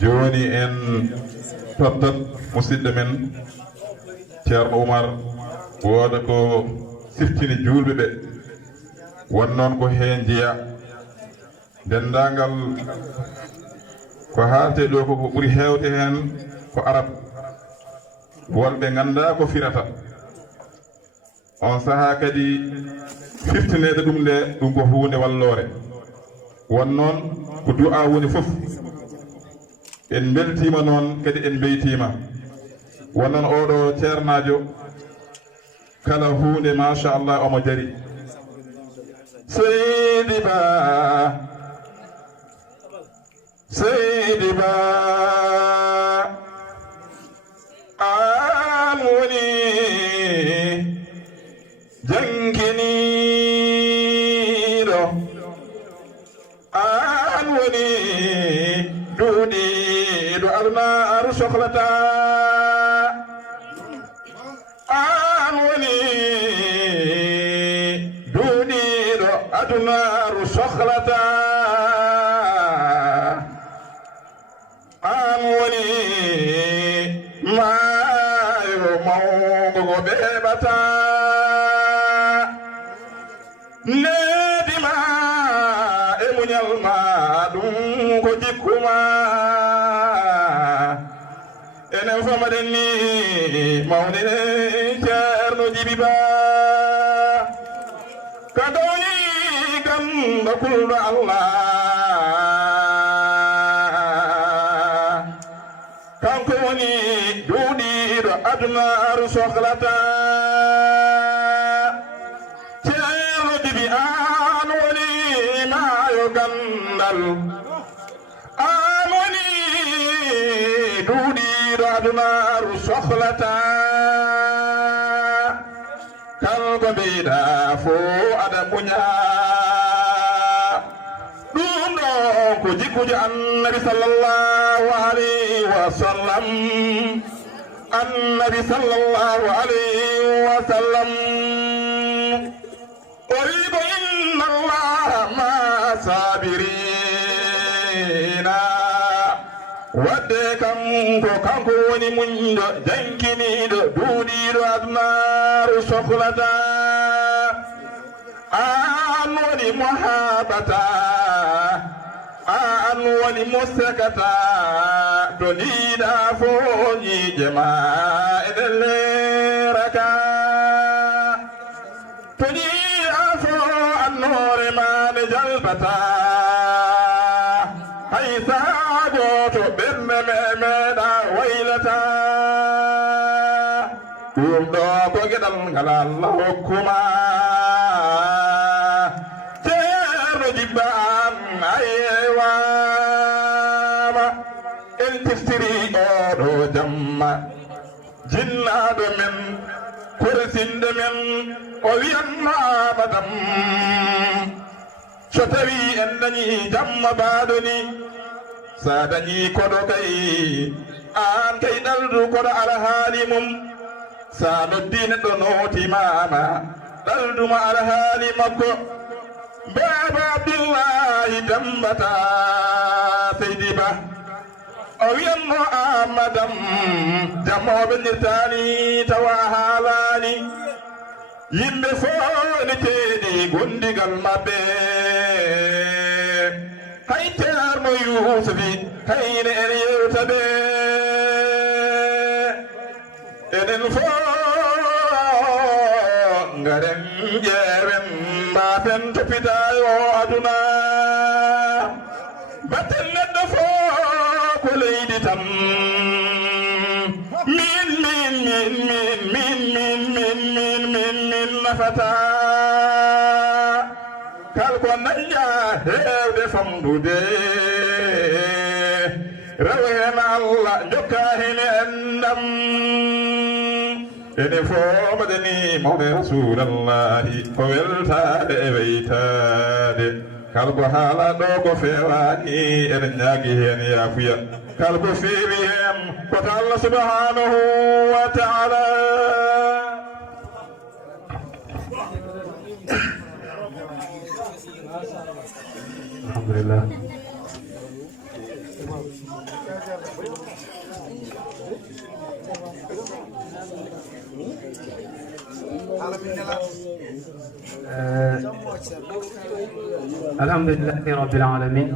joni en tottat musidɗo men ceerno Oumar wooda ko siftini julɓe ɓe won noon ko heen jeeya dendagal ko haalte ɗo ko ɓuri heewde heen ko arab wonɓe ganda ko firata on sahaa kadi firtinede ɗum nde ɗum ko hunde wallore won noon ko du'a woni fof en beltima noon kadi en beytima won noon oɗo ceernajo kala hunde machallah omo jari Seydi Ba an woni jankiniɗo an woni duuɗiɗo almaru sohlata an woni duuɗiɗo adunaru sohlata an woni maayo mawgo go ɓeɓata nedima e muñalma ɗum ko jikkuma enen famaɗen ni mawnine ceerno Djiby Ba kadoni ganda kulɗo Allah kanko woni duuɗiɗo adunaru sohlata ceerno Djiby an woni maayo gandal an woni duuɗiɗo adunaru sohlata kalko mbiyɗa fo aɗa muña ɗum ɗo ko jikkujo annabi sallallahu alayhi wa sallam annabi sallallahu alayhi wa sallam o wi ko inna allaha ma sabirina wadde kanko woni muñɗo jankiniɗo duuɗiɗo adunaru sohlata an woni mohabata an woni musekata to ndiɗa fo ñiije ma eɗen leraka to ndiɗa fo annore ma ne jalbata hay saago to ɓernde meɗa waylata ɗum ɗo ko gueɗal ngal Allah hokkuma ceerno Djiby Ba an ayewama en tiftiri oɗo jamma jinnaɗo men koresinde men o wiyanno abadam so tawi en dañi jamma baɗoni sa dañi koɗo kay an kay ɗaldu koɗo alhaali mum sa noddi neɗɗo notimama ɗalduma alhaali makko baba Abdullahi dambata Seydi Ba o wiyanno amadam jammoɓe nirtani tawa haalani yimɓe fone teeɗi gondigal maɓɓe hay ceerno Yusufi hayne en yewta ɓe enen fo garen ƴeewen mbaten toppitayo aduna batten neɗɗo fo ko leydi tan min nafata kalko nayya hewde famdude rew hen Allah jokka hen endam ene fo madani mawde rasulallahi ko weltade e weytade kalko haala ɗo ko fewani eɗen ñaagui hen yafuya kalko feewi hen koto Allah subhanahu wa ta'ala alhamdulillah الحمد لله رب العالمين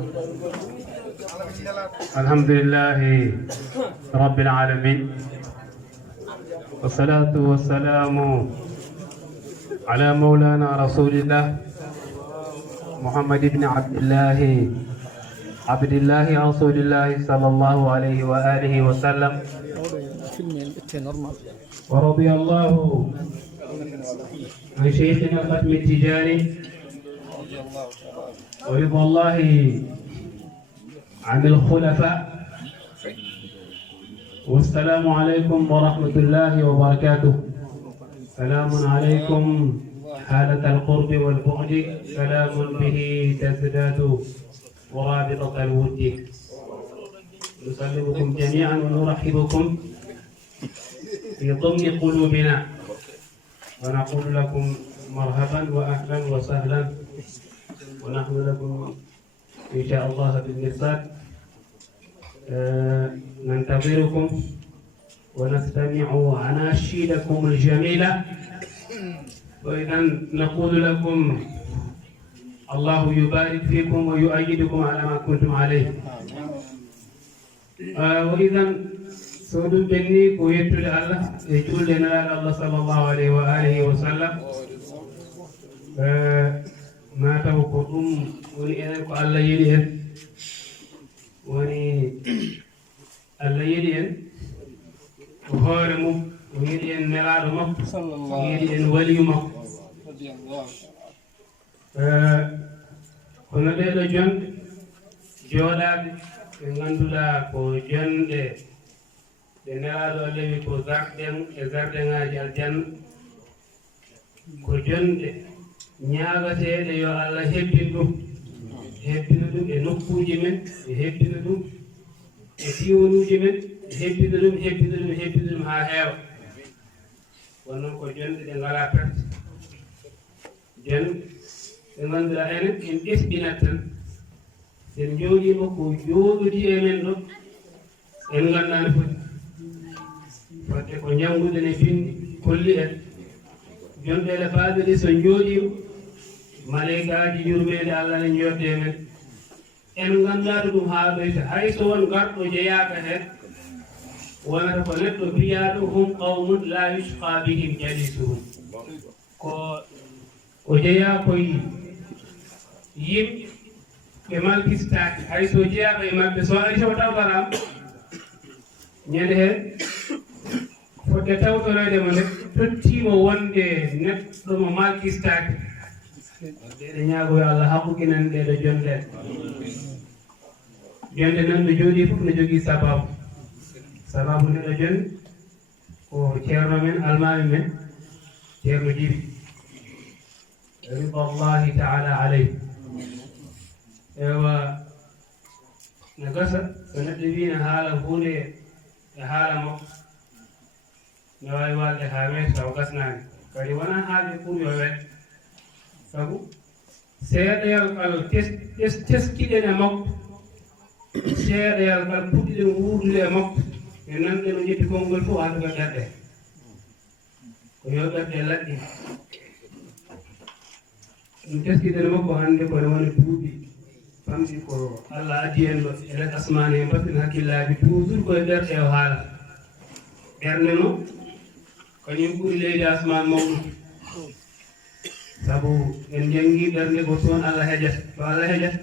الحمد لله رب العالمين والصلاة والسلام على مولانا رسول الله محمد بن عبد الله رسول الله صلى الله عليه وآله وسلم ورضي الله عن شيخنا الختم التجاني ورضا الله عن الخلفاء والسلام عليكم ورحمة الله وبركاته. سلام عليكم حالة القرب والبعد، سلام به تزداد ورابطة الود. نسلمكم جميعا ونرحبكم في ضمن قلوبنا ونقول لكم مرحبا وأهلا وسهلا، ونحن لكم إن شاء الله بالمرصاد. ننتظركم ونستمع أناشيدكم الجميلة، وإذا نقول لكم الله يبارك فيكم ويؤيدكم على ما كنتم عليه. وإذا سودو بني كويتو الله يجول لنا الله صلى الله عليه وآله وسلم ما توقفون وني إنكم الله يدين وني الله يدين وهارمو ويدين نلاد مك ويدين ولي مك kono ɗeɗo jonde jooɗaɓe ɓe ganduɗa ko jonde ɗe nelaɗo lewi ko jardin ngaji aljanna, ko jonde ñagateɗe yo Allah hebbin ɗum e nokkuji men, e hebbina ɗum e diwonuji men, hebbina ɗum ha heewa. kono noon ko jonde ɗe ngala perte, jonde ɓe ganduɗa enen en ɓesɗinat tan sen jooɗima ko jooɗodi e men ɗo en gandano foti fodde ko jannguɗen e bindi kolli en jonɗele baaɓe ɗi so jooɗima malaikaji yurmede Allah ne jodde men en gandata ɗum ha ɓeyta, hay so won garɗo jeyaka hen wonata ko neɗɗo mbiyaɗo hum qawmun la yusqa bihim jalisuhum, ko jeeya koye yimɓe ɓe malkistaki, hay so jeeyaka e maɓɓe so ari so tawtaram ñande hen fodde tawtorede mo neɗɗo tottimo wonde neɗɗo mo malkistaki. ɗeɗe ñaago yo Allah haqqukinen ɗeɗo jonde nan no jooɗi fof no jogui sababu neɗo jonde ko ceerno men almami men ceerno Djiby ridallahi taala alayhi. ewa no gasa so neɗɗo wino haala hunde e haala makko ne wawi walde ha weeta taw gasnani, kadi wona haalde pour yo wet, sabu seeɗayal kal teskiɗen e makko, seeɗayal kal puɗɗiɗen wuurdude e makko e nanɗe no ƴetti konngol fof hande ko ƴerɗe ko yo ƴerɗe laɗɗi. ɗum teskiɗen makko hande kono woni duuɓi famɗi ko Allah addi en ɗo e lek asmane en mbattin hakkillaji toujours koye ɓerɗe o haala. ɓernde no kañum ɓuri leydi asmane mawɗum, sabu en jangi ɓernde ko toon Allah hejata, to Allah hejata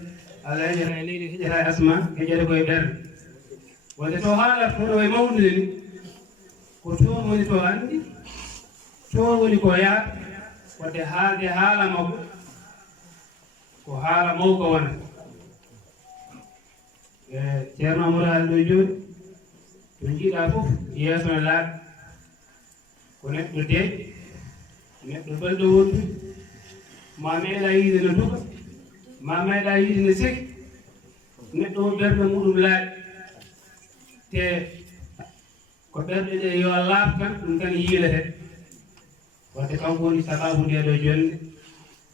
e leydi hejata e asmane hejata koye ɓernde. wonde to haalata to ɗo e mawnude ni ko toon woni to andi, toon woni ko yaata, wadde haalde haala makko ko haala mawko wona. ceerno Amadou haali ɗo jooɗi to jiiɗa fof yeeso ne laaɓi, ko neɗɗo deeƴ, neɗɗo balɗo wondude, ma meeɗa yiide no duka, ma meeɗa yiide no seki, neɗɗo o ɓerde muɗum laaɓi, te ko ɓerɗe ɗe yo laaɓ tan ɗum tan yiilete. wadde kanko woni sababu ndeɗo jonde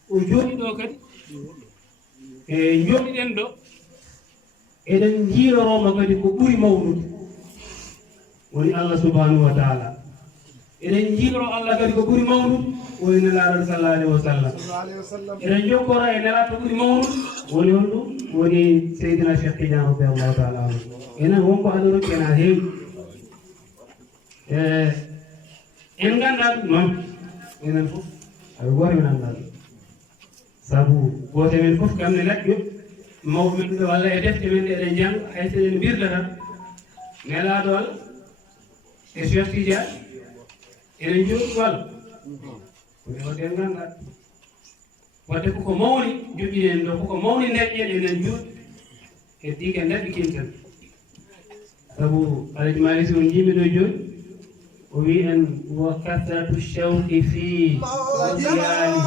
o jooɗi ɗo kadi e jooɗiɗen ɗo eɗen jiiloroma kadi ko ɓuri mawnude woni Allah subhanahu wa taala eɗen jiiloro Allah kadi ko ɓuri mawnude woni nelaɗo sallallahu alayhi wa sallam eɗen jokkoro e nelaɗo ɓuri mawnude woni on ɗum woni Seydina Cheikh Tidiane radiallahu taala anhu enen wonko Allah rokki en ha heewi en ganda ɗum noon enen fof aɓe goto men anda ɗum saabu goto men fof kamne neɗɗo mawɓe men ɗuɓe walla e defte men ɗe eɗen jangga hay so en birda tan nelaɗo Allah e Cheikh Tidiane enen jooɗi walla koɓe wadde en ganda wadde koko mawni joƴƴinen ɗo koko mawni deƴƴen enen juuɗe heddike neɗɗo kinten sabu Alaji Malick Sy on jiimi ɗo joni o wi en wa kasratu shawqi fi layali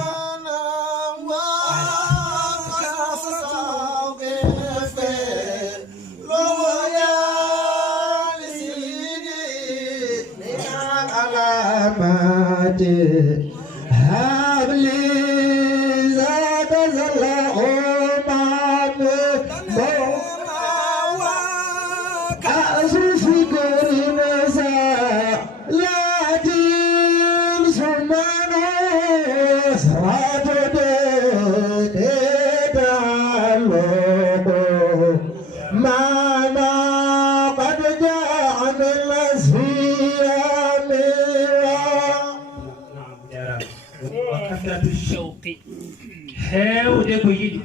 هاودي كويدي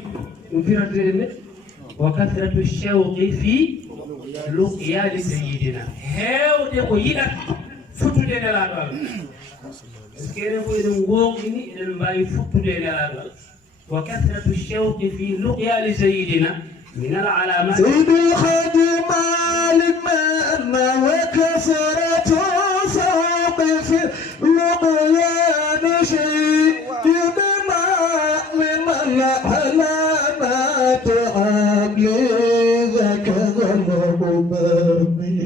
وفيرتنا وكثرة الشوق في لقيا لسيدنا هاودي كويدا فتودنا لا دال اسكيرن كويدن غوغني دن باي فتودنا لا دال وكثرة الشوق في لقيا لسيدنا من العلامات سيد الخادم لما وكثرة الشوق في لقيا لسيدنا علامات عقل ذاك ظلم برمي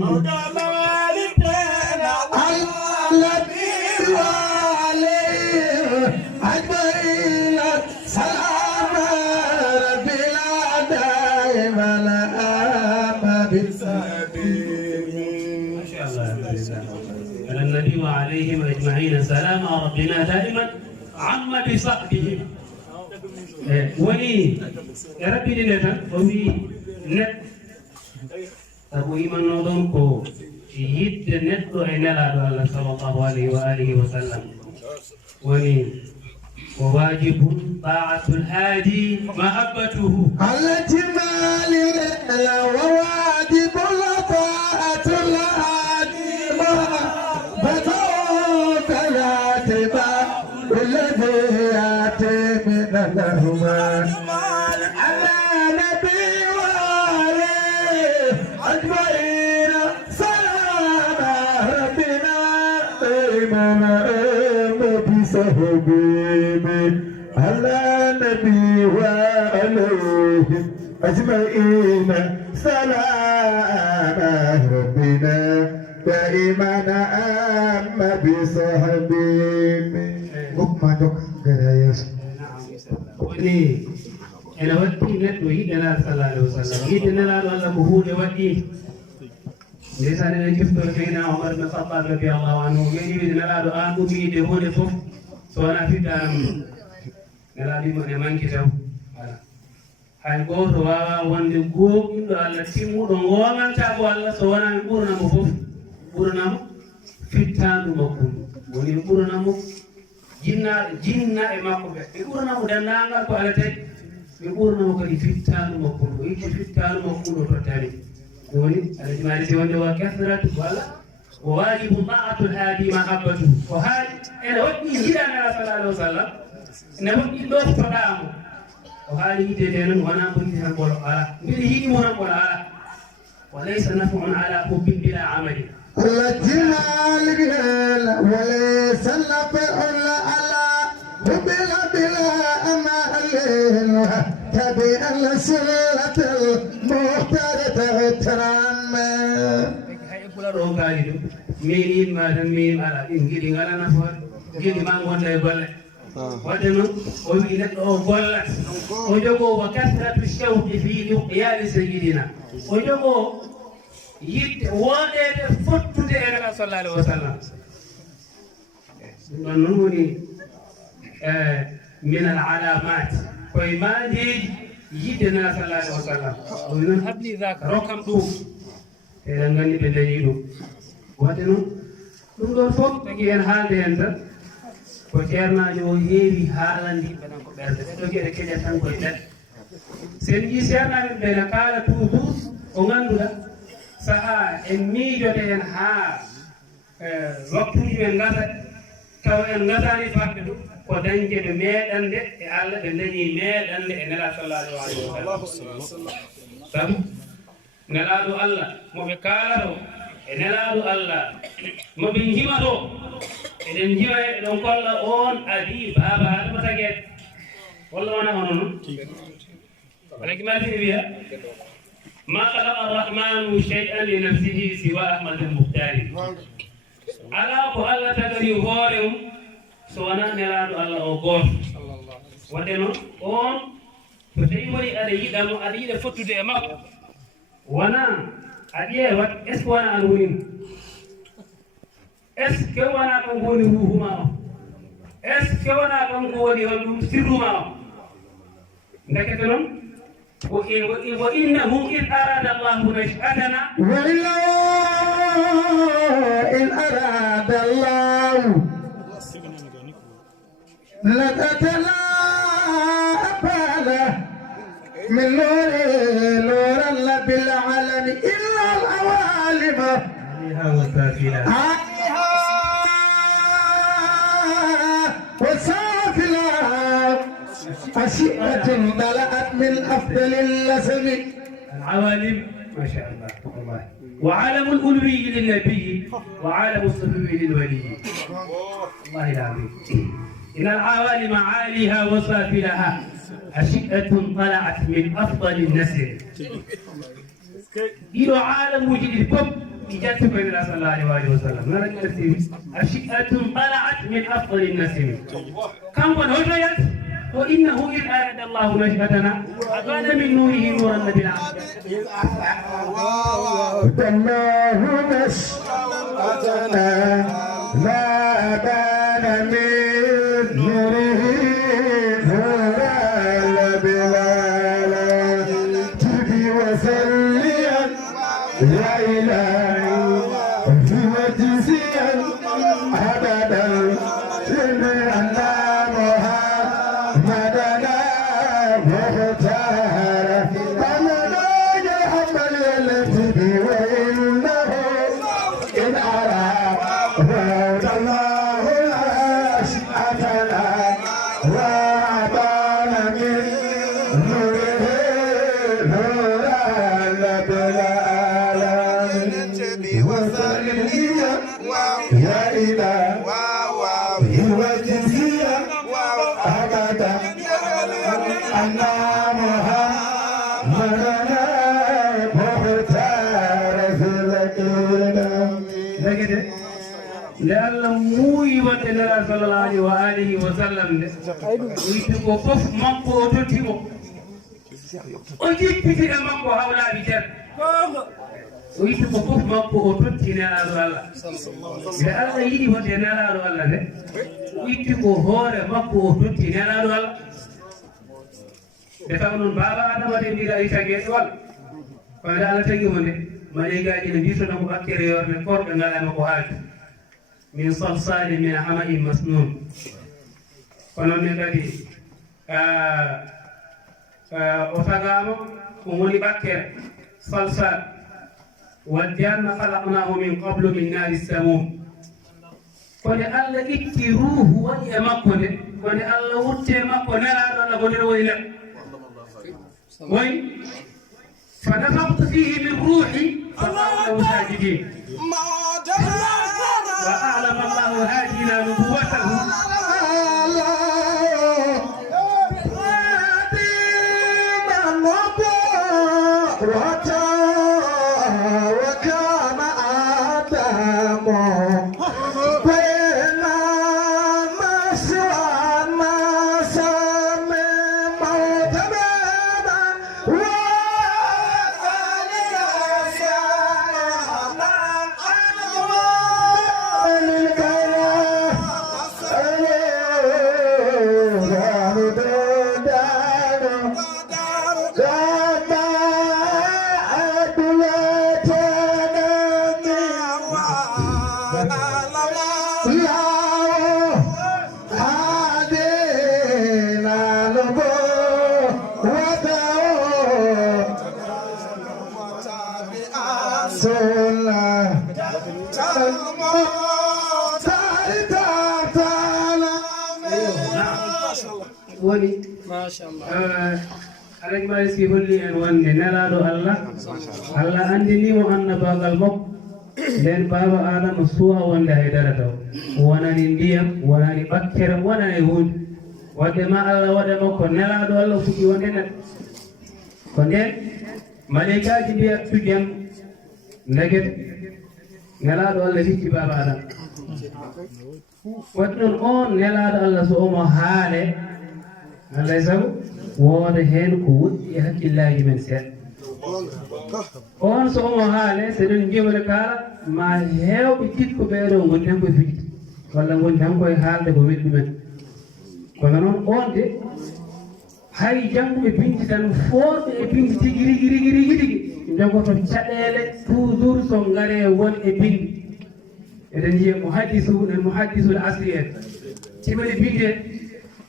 الذي وعليه أجمعين سلام ربي لا دائما أم بالسبيل ما شاء الله على النبي وعليهم أجمعين سلام ربنا دائما عم بصحبهم woni e rabbidine tan o wi neɗɗo sabu imanno ɗon ko yidde neɗɗo e nelaɗo Allah sallllahu alayhi wa alihi wa sallam woni ko wajibu ta'atul hadi mahabbatuhu التي مالنا وواجب طاعة الهادي محبته كالاتباع الذي ياتي من الأهوال على نبي وآله أجمعين سلام ربنا دائما بصحبه على نبي وآله أجمعين سلام ربنا دائما أم بصحبه بكما دوك غرايس woni ene waɗɗi neɗɗo yiɗe nelaɗo sallallahu alayhi wa sallam yiɗde nelaɗo Allah ko huunde waɗɗide ndeysan enen jiftori Seydina Omar ibn Khattab radiallahu anhu weɗi wiide nelaɗo an ɓuri yiide hunde fof so wona fiddaram nelaɗo yimo ne manki taw voilà hay goto wawa wonde gooɓinɗo Allah timmuɗo gomantako Allah so wona mi ɓuranamo fof ɓuranamo fittandu makko woni mi ɓuranamo jinna e makko ɓe mi ɓuranamo dendagal ko ala tagi mi ɓuranamo kadi fittanu makko o yiɗi fittanu makko ɗo tottani woni Alaji Malick Sy wonde wa kasratu walla wo wajibu ta'atul hadi mahabbatu ko haali ene waɗɗi jiɗanala sallallahu alayhi wa sallam ene waɗɗi ɗoftoɗamo ko haali yiddete noon wona ko yiɗi tan ɓolo ala mbiɗa yiɗimo tan ɓolo ala wa laysa naf'un ala hubbin bila amali الجمال وليس النفع على بلا أمال تبع السلة المختارة احترام ɗo kaali ɗum min yimma tan min ala ɗin giɗi ngala nafoore giɗi ma gonda e golle wadde noon o wi neɗɗo o gollat o jogoo wa kasratu shawqi fi liqyani sayidina o jogoo yidde woɗede fottude e nela sallallahu alaihi wa sallam ɗum ɗon noon woni min al alamat koye majeji yidde nela sallallahu alaihi wa sallam woni noon habli daka rokkam ɗum eɗen nganndi ɓe dañii ɗum wadde noon ɗum ɗon fof tagi en haalde hen tan ko ceernajo o heewi haalandi yimɓe nan ko ɓerde ɗeɗo geɗe keƴat tan koye ɓerɗe sen jii ceernaɓe ɓe ne kaala toujours o ngannduɗa sahaa en miijote hen haa waktuuji men ngasa taw en ngasani farde ɗum ko dañde ɓe meeɗande e Allah ɓe dañii meeɗande e nela sallallahu alaihi wa sallam sabu nelaaɗo Allah mo ɓe kaalato e nelaaɗo Allah mo ɓe jimato eɗen jima eɗen kolla on adi baaba adama taguede walla wona hono noon wala kimatini wiya ma khalaqa arrahmanu shay'an li nafsihi siwa ahmad al-muhtari ala ko Allah tagari hoore mum so wona nelaaɗo Allah o gooto wadde noon on so tawi woni aɗa yiɗamo aɗa yiɗa fottude e makko wona a ƴeewat est ce que wona an wonimo est ce que wona kanko woni ruhuma o est ce que wona kanko woni hon ɗum sirruma o ndekete noon wa innahu in arada allahu nashatana وإلا إن أراد الله لتتلا أبانا من نور نورا بالعالم إلا العوالم عليها وسافلها عليها وسافلها أشئة طلعت من أفضل النسب العوالم ما شاء الله والله وعالم الألوي للنبي وعالم الصفوي للولي والله العظيم إن العوالم عاليها وسافلها أشئة طلعت من أفضل النسل إلى عالم وجد الكم إجازة بين صلى الله عليه وسلم أشئة طلعت من أفضل النسل كم من هجرت وإنه إن أراد الله نشأتنا أبان من نوره نورا النبي الله نشأتنا ما بان من نوره نورا النبي تبي وسليا يا إلهي في وجزيا أبدا إن لأن موي وتنرى صلى الله عليه وسلم ويتكو فوف مانكو وتوتيمو وجيت في مانكو هاولا بيتر ويتكو فوف مانكو وتوتينا الله لأن يدي وتنرى الله ويتكو هور مانكو وتوتينا الله بتاعون بابا أنا ما تبي لا يساعد ولا فأنا على تيجي مني ما يجي أجي نبيسو نمو أكير يور نكور بنغلا مكوهات من صلصال من حمأ مسنون kono min kadi o tagama ko woni bakkere salsal wadjanna khalaqnahu min qablu min nari samum kono Allah itti ruhu woni e makko de kono Allah wutte makko nelaɗo Allah ko nder woni nder وي فنفخت فيه من روحي فقالوا ساجدين وأعلم الله هادينا نبوته وكان آدم بين مسوانا woni alaji mari si holli en wonde nelaɗo Allah andinimo annabagal makko nden baba adama suwa wonde haydara taw wonani ndiyam wonani ɓakkere wonani hunde wadde ma Allah waɗa makko nelaɗo Allah fuɗɗi wonde neɗɗo ko nden malaikaji mbiyat tujam ndegete nelaɗo Allah hicci baba adama wadde noon on nelaɗo Allah so omo haale alay sago wooda heen ko woɗɗi e hakkillaji men seeɗa on so omo haale seɗen jimre kala ma heewɓe tikko ɓeeɗo goni tan koye fijide walla goni tan koye haalde ko weɗɗi men kono noon on de hay jannguɓe bindi tan fooɓe e bindi tigi rigi jogoto caɗeele toujours so ngare won e bindi eɗen jiya muhaddisul asri en tiɓaɗe bindi en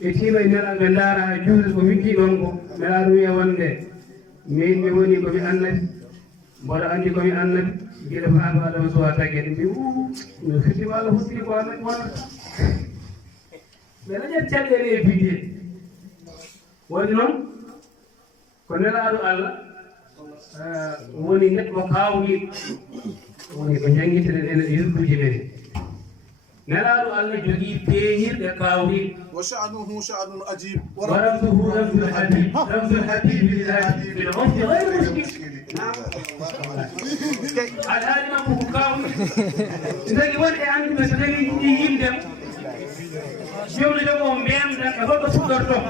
e tiiɓa e nelaɓe ndaara ha juuɗe ko windi ɗon ko nelaɗo wiya wonde min mi woni komi annabi mboɗo anndi komi annabi giɗa faaba adama suwa taggeɗe mbi mi fittima Allah huttiri ko annabi wonata ɓe dañat caɗeele e bindi en waɗi noon ko nelaɗo Allah woni neɗɗo kawniɗo woni ko jangguitenen ene yirduji men nelaɗo Allah jogii peeñirɗe kawniɗe وشأنه شأن عجيب ورمزه رمز الحبيب رمز الحبيب للعبد بالعرف غير مشكل الآن ما هو كاوي إذا ولي عندي بس لقي يندم يوم لو مبيم ده كفر سكرته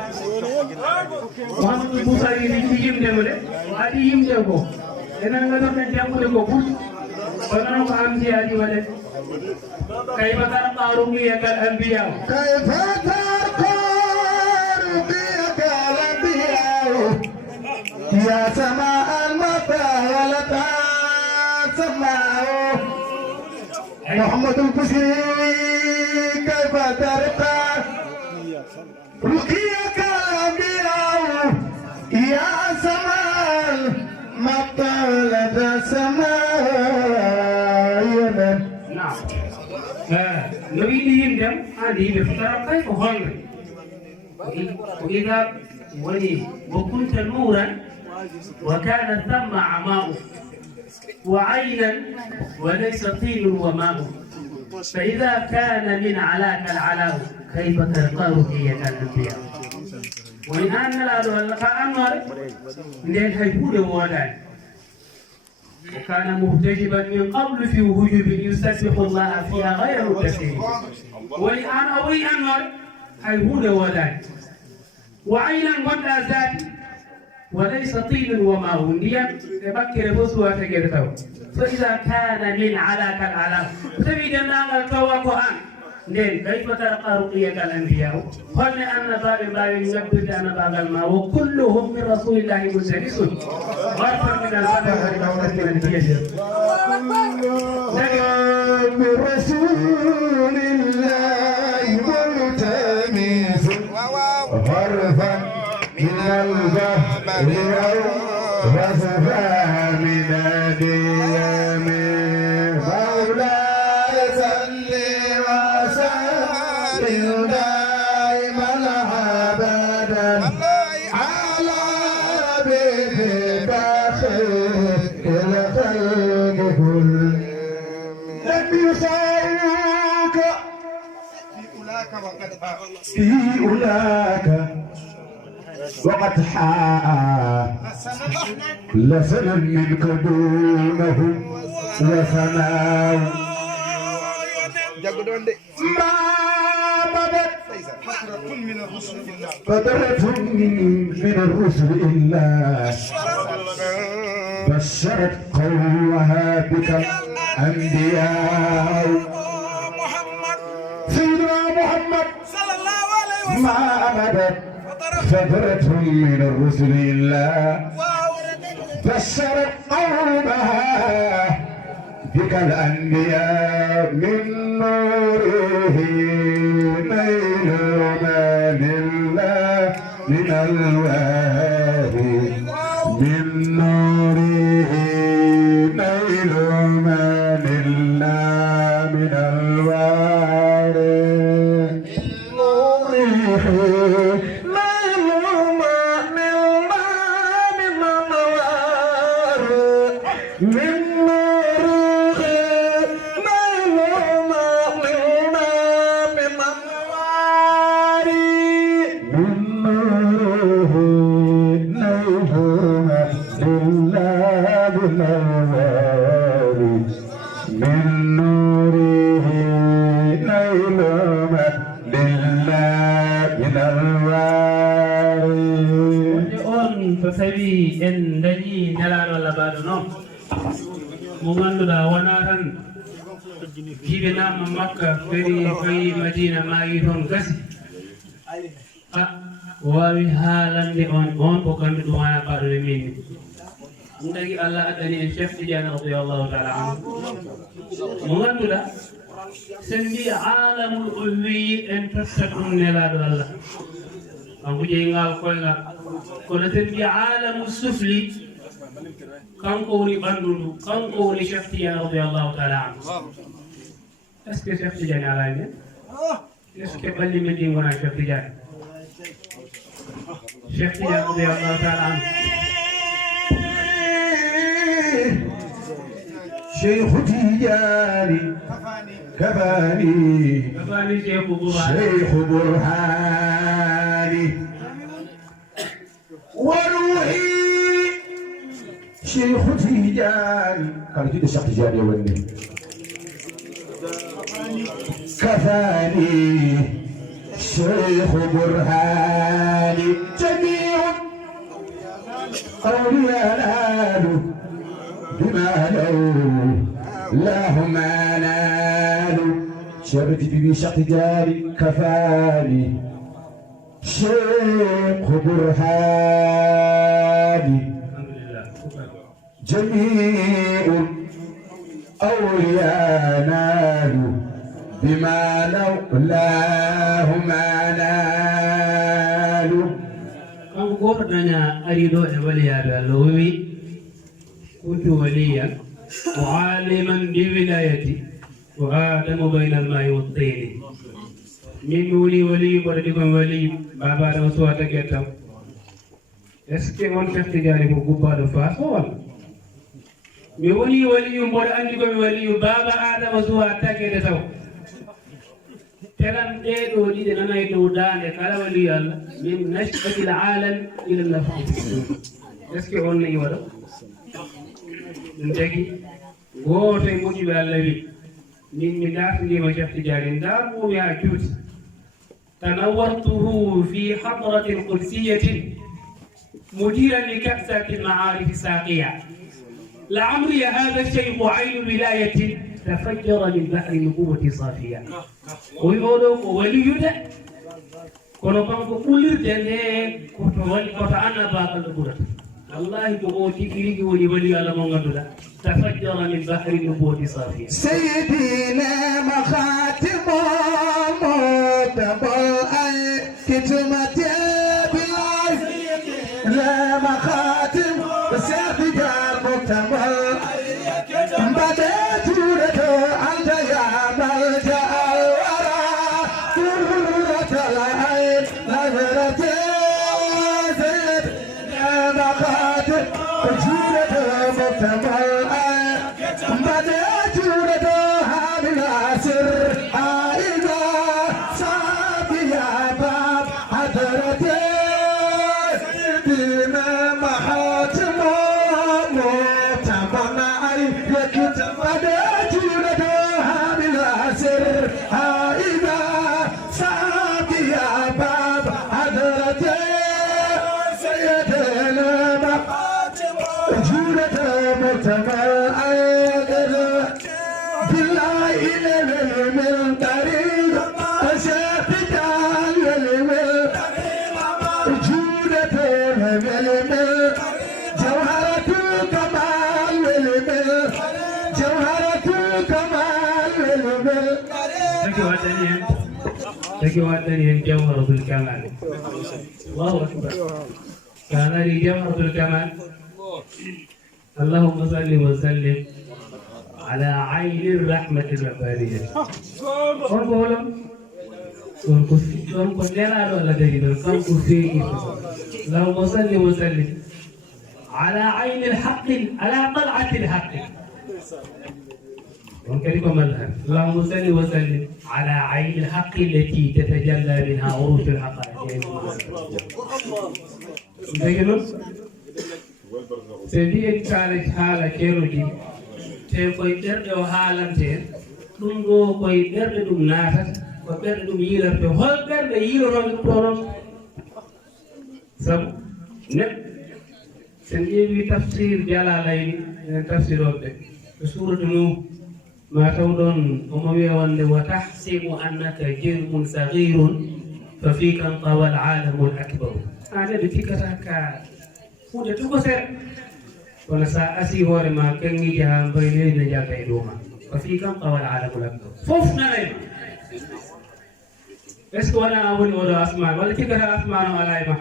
محمد موسى يندم له وادي يندم هو أنا نقدر نجيبه له كوب وأنا نقام جاهي وله كيف ترقى رقيك الأنبياء كيف ترقى رقيك الأنبياء يا سماء المطر ولتا سماء محمد البشري كيف ترقى رقيك الأنبياء يا سماء المطر ولتا سماء نعم نريد يندم هذه بفترة كيف هون وإذا ولي وكنت نورا وكان ثم عماء وعينا وليس طين وماء فإذا كان من علاك العلاء كيف ترقى رقية الأنبياء والآن نلقى أنور لين هيفود وودان وكان مهتجبا من قبل في وجوب يسبح الله فيها غير متسم والآن أوي أنور هيهود ودان وعينا ودا ذاتي وليس طين وماء نيا تبكر بسوى تجرته فإذا كان من علاك العلام تبيد نعمل توقعان nden كيف ترقى رقية الأنبياء هل أن باب ينبت أن باب الماء وكلهم من رسول الله ملتمس غرفا من البدر ولولا من البيد من رسول الله ملتمس غرفا من البحر وصفا من الديم مولاي صل وسلم دائما ابدا على حبيبك خير الخلق كلهم لم يساووك في أولاك وقد حاء لسنا منك دونهم وثناء ما بدت فترة من الرسل إلا بشرت قومها بك الأنبياء سيدنا محمد ما بدت فترة من الرسل إلا بشرت قومها بك الأنبياء من نوره نيل ما لله من الوادي من نوره نيل ما ما نلنا من الوارث نوره نيل ما نلنا من الوارث من نوره نيل ما نلنا من الوارث من نوره نيل ما نلنا من الوارث من نوره نيل ما نلنا من الوارث on to tawi en dañi nelaɗo Allah baɗo noon mo ganduɗa wona tan jibinama Makka feri fayi Madina mayi toon gasi wawi haalande on ko ganduɗo wona baɗo ɓe minni ɗum tagi Allah addani en Cheikh Tidiane radiyallahu taala anhu mo ganduɗa sen mbi alamul ulwi en totta ɗum nelaɗo Allah kanko jeyingal koyngal kono sen mbi alamu sufli kanko woni ɓandu ndu kanko woni Cheikh Tidiane radiyallahu taala anhu est ce que Cheikh Tidiane ala men est ce que ɓalli men ɗi gona Cheikh Tidiane radiyallahu taala anhu شيخ تيجاني كفاني شيخ برهاني وروحي شيخ تيجاني كان جد الشيخ تيجاني يا ولدي كفاني شيخ برهاني جميع أولياء نالوا بما لهم نالوا شرت بي شق جاري كفاني شيخ برهاني جميع أولياء نالوا بما لهم نالوا كم قرنا أريد أن ولي بالوي كنت وليا معلما بولايتي وآدم بين الماء والطين من ولي بردكم ولي بابا رسوة كتاب اسكي on Cheikh Tidiane ko gubbaɗo Fass wala mi woni waliyu mboɗo andi komi waliyu baba adama suwa tagede taw telam ɗeɗo ɗiɗi nanayi dow dande kala waliyu Allah min nashbati l alam ila nafsi est ce que on nayi waɗa ɗum tagi gooto e moƴƴuɓe Allah wi min mi dartindima Cheikh Tidiane darmumi ha juuti tanawartuhu fi hadratin qudsiyatin مديرا لكأسة المعارف الساقية لعمري هذا الشيخ عين ولاية تفجر من بحر النبوة صافية ويقولوا وليده كونو كانكو كوليرتنde koto wali koto annaba kaldo burata wallahi ko o tikirigi woni wali Allah mo ganduda tafajjara min bahri nubuwati safiya سيدنا مخاتم متبع كتمتي لا مخاتم سيدنا متبع بدأت أنت يا ملجأ الورى قرة العين نظرتي سيدنا مخاتم جودة متبع بدأت من السر إذا صاب يا باب حضرتي لكن وعدني جوهرة الكمال الله أكبر كان لي جوهرة الكمال اللهم صل وسلم على عين الرحمة الربانية كون بولم كون نلا ولا دليل كون كفي لو مصلي وسلم على عين الحق على طلعة الحق وكلمة ملها اللهم صل وسلم على عين الحق التي تتجلى منها عروش الحقائق دينون سيدي تعالى حالة كيروجي تكوي درد حالante dum do koy berde dum natat ko berde dum yilarte hol berde yiloro toron sam ne sen yewi tafsir jalalayni tafsirobe suratu nuh ما تودون أموية وتحسب أنك جرم صغير ففيك انطوى العالم الأكبر أنا بتكرك فودة تكسر ولا سأسي هو ما كان يجها بيني نجاك يدوما ففيك انطوى العالم الأكبر فوفنا لما اسكو أنا أول ولا أسمع ولا تكرر أسمع ولا يما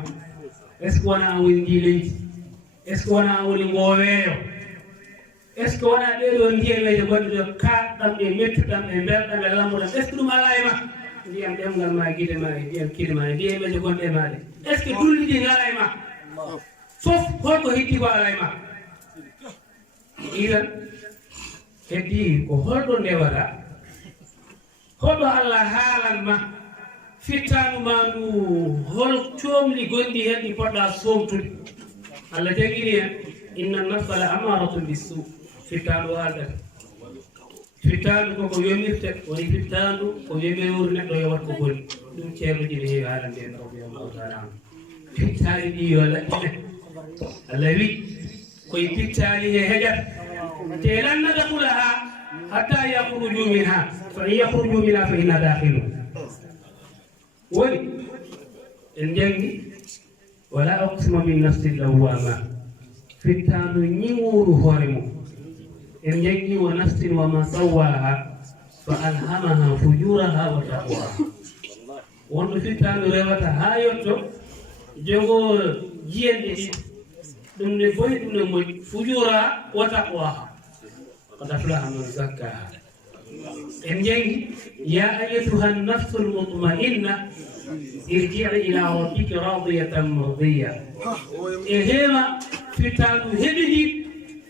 اسكو أنا أول جيلي اسكو أنا أول مويو est ce que wana de do ndiyele de goddo kaddam e mettudam e beldam e lamudam est ce que dum ala e ma ndiyam demgal ma gide ma ndiyam kide ma ndiyam e gonde ma de est ce que dullidi ngala e ma fof holko heddi ko ala e ma iran heddi ko holdo ndewata holdo Allah haalan ma fittanu ma ndu hol coomli gondi hen ɗi poɗɗa somtude Allah jagiri hen inna an-nafsa la amaratun bis-su' fittanu alda fittanu koko yomirte woni fittanu ko yemewuri neɗɗo yo wat ko boni ɗum ceernoji ne heewi haalande en radiyallahu taala an fittani ɗi yo laƴƴine Allah wi koye fittani he heƴat te lan nadkhulaha hatta yakhruju minha fa in yakhruju minha fa inna dakhilun woni en jangi wala uqsimu bin nafsi lawwama fittanu ñiwuru hoore mum en jangi wa nafsin wa ma sawaha fa alhamaha fujuraha wa taqwaha wonɗo fittanu rewata ha yetto jogo jiyende ɗi ɗum ne boyi ɗum ne moƴƴi fujura wa taqwaha qad aflaha man zakkaha en jangi ya ayatuha an-nafsu al-mutma'inna irji'i ila rabbiki radiyatan mardiya e heema fittanu heɓiɗi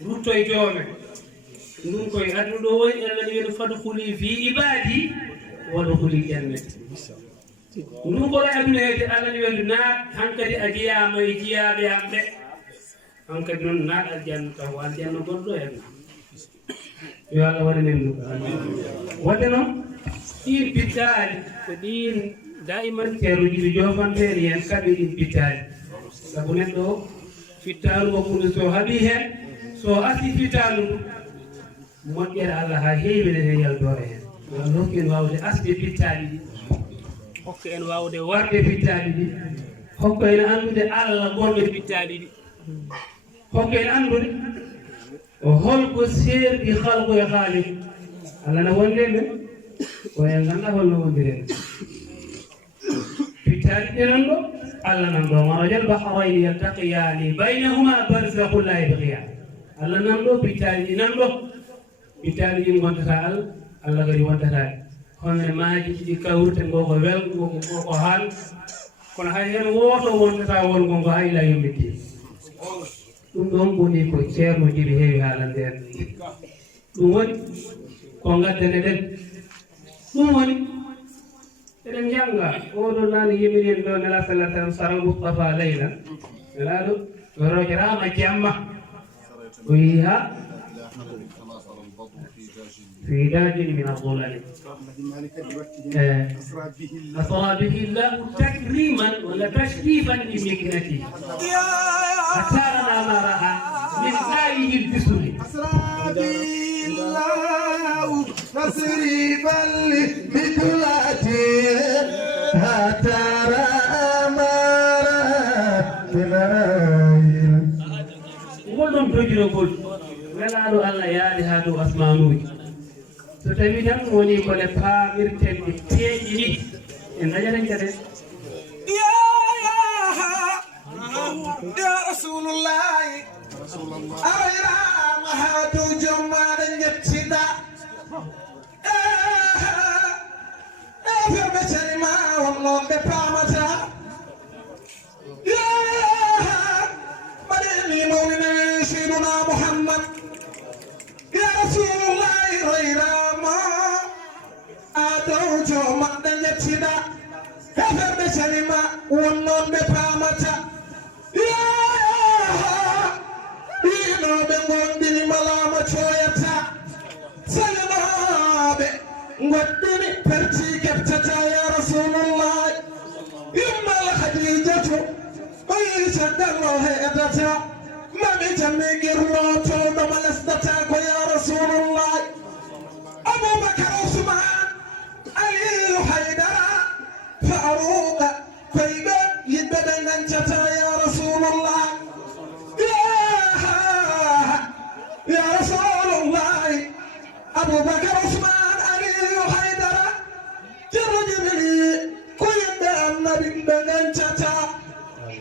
ruttoye joome ɗum koye aduna ɗo woni Allah wiino fadkhuli fi ibadi wadkhuli jannati ɗum koɗo aduna hede Allah wiino naat hankadi a jeyama e jeyaɓe hamɓe hankadi noon naat aljanna taw aljanna gonɗo e aduna yo Allah waɗanen ɗum wadde noon ɗin pittali ko ɗin daiman ceeruji ɗi jofanteɗi hen kaɓe ɗin pittali sabu neɗɗo fittalu o hunde so haaɓi hen so asi fittalu ndu moƴƴere Allah ha heewi nene yaldore hen yo hokku en wawde asde pittali ɗi hokka en wawde warde pittali ɗi hokka en andude Allah gonɗo pittali ɗi hokka en andude o holko serɗi halko e haali Allah na wonde men ko en ganda holno wondiren pittali ɗe non ɗo Allah nan ɗo marajal bahrayni yaltaqiyani baynahuma barzakhun la yabghiyan Allah nan ɗo pittali ɗi nan ɗo pittali ɗin gontata Allah kadi wontataɗi hono maaji ɗiɗi kawrten ngo ko welgo ko haal kono hay hen woto wontata wongo ngo hay la yummitti ɗum ɗon woni ko ceernoji ɗi heewi haalande en ɗum woni ko gaddane ɗen ɗum woni eɗen janga oɗo nane yiminen ɗo nela sallah sallam sara Mustafa Layla nelaɗo roje rama jamma o yi ha في داجل من الظلال أسرى به الله تكريما ولا تشريفا لمكنته حتى لنا ما رأى من آله البسل أسرى به الله تشريفا لمكنته حتى لنا ما رأى من آله ولم تجربوا welaɗo Allah yaali ha dow asmanuji so tawi tan woni kone paamirten ɗe peeƴi ni en dañaten kadi يا رسول الله أرى هاتو جمال يتسدا فرمتني ما والله بفامتا يا مدني مولنا سيدنا محمد يا رسول الله غير ما هاتو جمال يتسدا فرمتني ما والله بفامتا يا ino be gondini malama coyata salinaɓe goɗɗini perti keɓtata ya rasulullah immal hadijatu ɓayita dallo heɗata mami jammi girlotoɗoma lesdata ko ya rasulullah aboubacar ousman aliyu haydara faruqa koyɓe yimɓe ɓe gancata ya rasulullah يا رسول الله أبو بكر عثمان علي حيدر جرجبني كل النبي بنجتا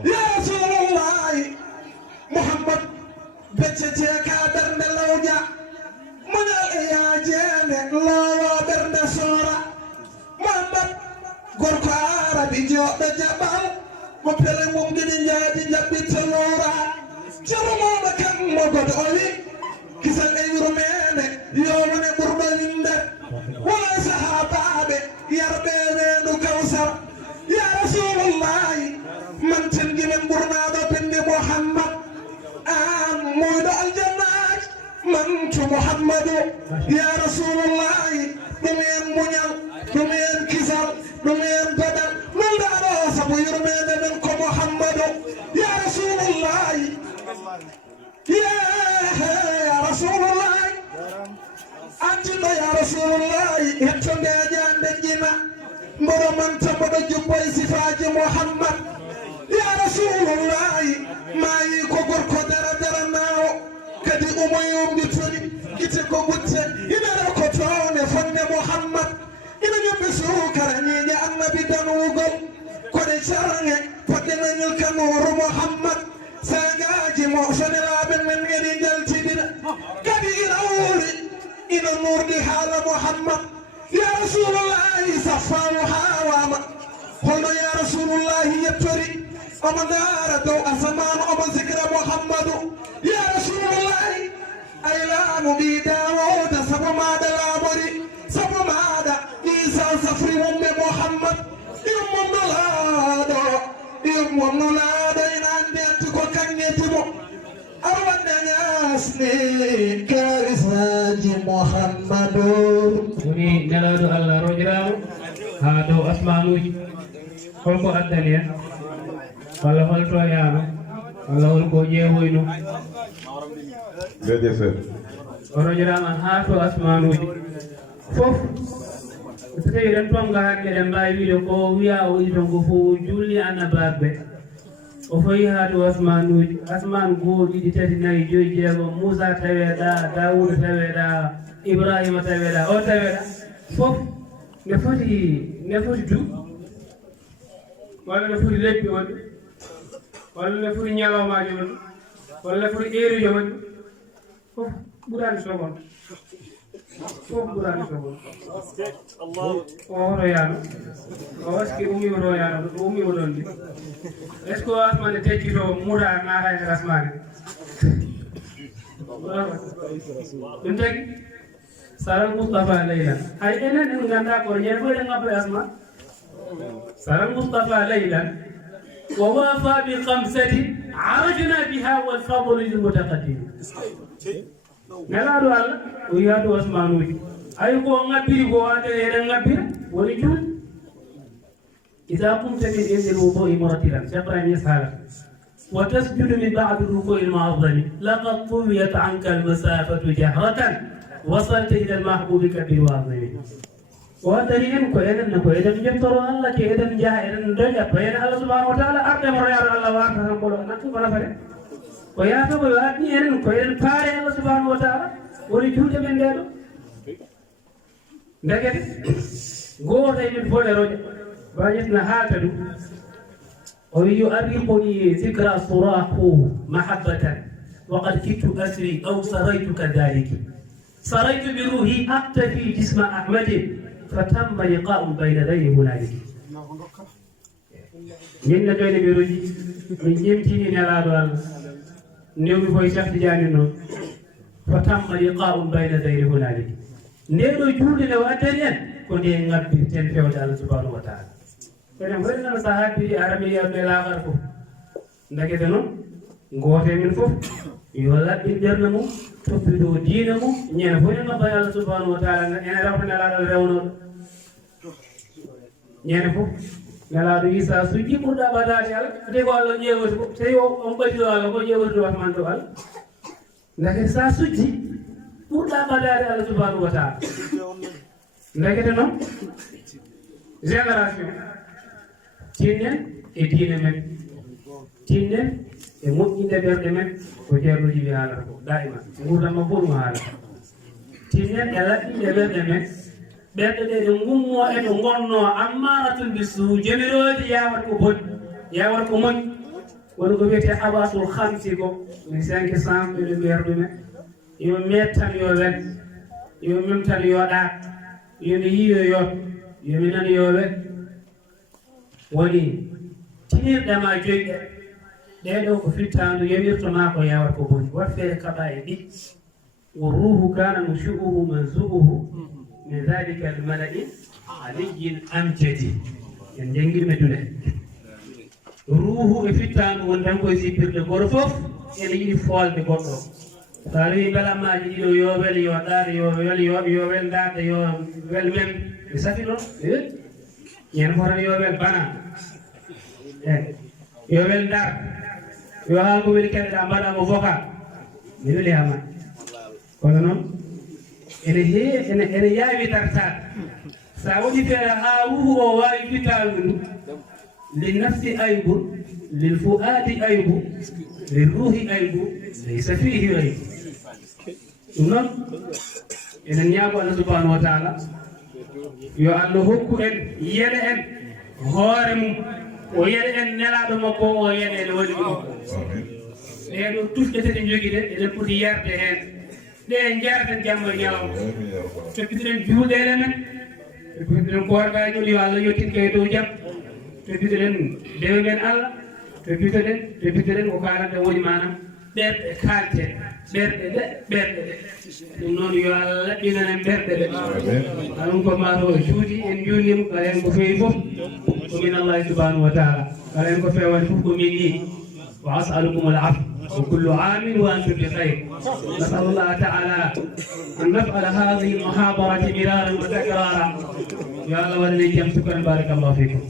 يا رسول الله محمد بتتيك برن اللوجة من الإياجين لا برن سورة محمد قرق عربي جوء جبل مبتل ممكن يجادي جبت سلورة جرمو بكم مقد أولي كسل إيرمين يومن بربلين ولا صحابة يربين كوثر يا رسول الله من تنجي من برنادة بن محمد مولد الجنة من محمد يا رسول الله دمين منيل دمين كسل دمين بدل من دعنا سبو يرمين منكم محمد يا رسول الله يا رسول الله أنت يا رسول الله يحسن جان دجنا مرمان تبدا جبي صفات محمد يا رسول الله ما يكبر قدر درناو كدي يوم بتوني كتكو بوت إذا ركضون فن محمد إذا يبسو كرني يا النبي دنوغل كل شرني فتنا يلكنور محمد ساجاجي موسن رابن من يرجل تدنا كبير أولي إلى النور بحال محمد يا رسول الله صفا وحاوام قلنا يا رسول الله يبتري أما دارتو أسمان أما ذكر محمد يا رسول الله أيلام بيداود سبو ماذا لابري سبو ماذا إيسا سفري من محمد يوم ملادو يوم ملادو إن عندي أتكو كنيتمو أولا ياسني كارثاج محمد woni nelaɗo allah roƴirama ha dow asmanuji holko addani en walla holtoyama walla holko ƴeewoyno o roƴirama ha to asmanuji fof so tawi eɗen tonga hande eɗen mbawi wiide ko wiya o wi ton ko fo julli annabaɓe o fayi ha to asmanuji asman goho ɗiɗi tati nayyi joyi jeegom moussa taweɗa dawouda taweɗa ibrahima taweɗa o taweɗa fof ne foti du walla ne foti lebbi wonɗu walla ne foti ñalawmaji wonɗu walla ne foti ƴeerujo wonɗu fof ɓurani sogon fof ɓurani sogon o hoto yaano o waski ummima to yaano o ummima ɗon de est ce que o asmane tekkito muɗa naata e asmane ɗum tagi saral Moustapha Leylan hay enen en ganda ko ñen fo en ngabbe asma saral Moustapha Leylan wa wafa bi khamsati arajna biha wal fadl lil mutaqaddim nelaɗo Allah o yiyado asmanuji ay ko ngabbiri ko ade eden ngabbira woni juul إذا قمت من عند الوضوء مرتلا شقرا يسهلا وتسجد من بعد الركوع المعظم لقد طويت عنك المسافة جهرة وصلت إلى المحبوب بالواظم وأدريهم كأذن كأذن جبتروا الله كأذن جاء إذن رجع فين الله سبحانه وتعالى أرجع مريا الله وارثهم بقول نحن ولا فرق ويا تو يأتي إذن كأذن فارع الله سبحانه وتعالى ورجوج من داره دكتور غور إذن فول رجع فاجتنا هاتلو ويؤرقني ذكرى صراخ محبة وقد كدت أسري أو سريت كذلك سريت بروحي أقتفي جسم أحمد فتم لقاء بين ذي هنالك من بين بروحي من يمكن نلال نيوم فوي شيخ تجاني فتم لقاء بين ذي هنالك نيرو جولي لو أدريان كوني نغبي تنفيو الله سبحانه وتعالى كنا مرنا صحابي عربي بلا غرفو ndake non ngote min fof yo labbi dernamo toppido diinamo ñene fo no bay Allah subhanahu wa ta'ala ene rawtane la rewno ñene fof nala do isa suji burda badade Allah de ko Allah ñewati ko tawi on badi Allah ko ñewati wax man do Allah ndake sa suji burda badade Allah subhanahu wa ta'ala ndake non génération tinen e diine men tinen e moƴƴinde ɓerɗe men ko ceernoji wi haalata ko daima gurdama fof ɗum haala tinen e laɓɓinde ɓerɗe men ɓerɗe ɗe ɗe gummo eɗe gonno ammaratul bisu jamiroji yawat ko boɗi yawat ko moƴƴi woni ko wiyete abasul hamsi ko mi 500 ɓeɗe mbiyarɗumen yo mettan yo wel yo memtan yo ɗaat yomi yiyo yot yomi nan yo wel woni tinirɗema joyɗe ɗeɗo ko fittanu yamirtoma ko yawat ko boni wat feere kaɓa e ɗi wo ruhu kana nushu'uhu manzu'uhu min dhalika almala'i aliyin amjadi en jangguirme dune ruhu e fittanu won tan koye sippirde goto foof ene yiɗi folde goɗɗo sa rewi belammaji ɗiɗo yo wel yo ɗaɗa yo wel yo wel daɗa yo wel men mi safi ɗon ñen fotan yo wel bana yo wel dar yo haa ko weli keɗeɗa mbaɗamo vocal mi weliyama kono noon ene yaawi dartade sa waɗi feere haa ruhu o wawi fittalu ndu li nafsi aybu lil fuadi aybu lil ruhi aybu laysa fihi aybu ɗum noon enen ñaago Allah subhanahu wa ta'ala yo Allah hokku en yeɗe en hoore mum o yeɗe en nelaɗo makko o yeɗe ene waɗi makko ɗeɗo tusɗe tati jogui ɗe eɗen ɓuuri yarde hen ɗe jareten jamma ñalawma toppitiɗen juuɗele men toppitiɗen korgaji yo Allah yettinke e dow jaam toppitiɗen dewe men Allah toppitoɗen ko kalanta woni manam ɓerɗe kalte ɓerɗe ɗe ɗum noon yo Allah laɓɓinanen ɓerɗe ɗe alum ko mato juuɗi en junima kala hen ko fewi foof ko min Allah subhanahu wa ta'ala kala hen ko fewani foof ko min ni wa as'alukum al-'afwa wa kullu 'amin wa antum bi khayr nas'al Allah ta'ala an naf'ala hadhihi al-muhadarati miraran wa takrara ya Allah wa lana jam shukran barakallahu fikum.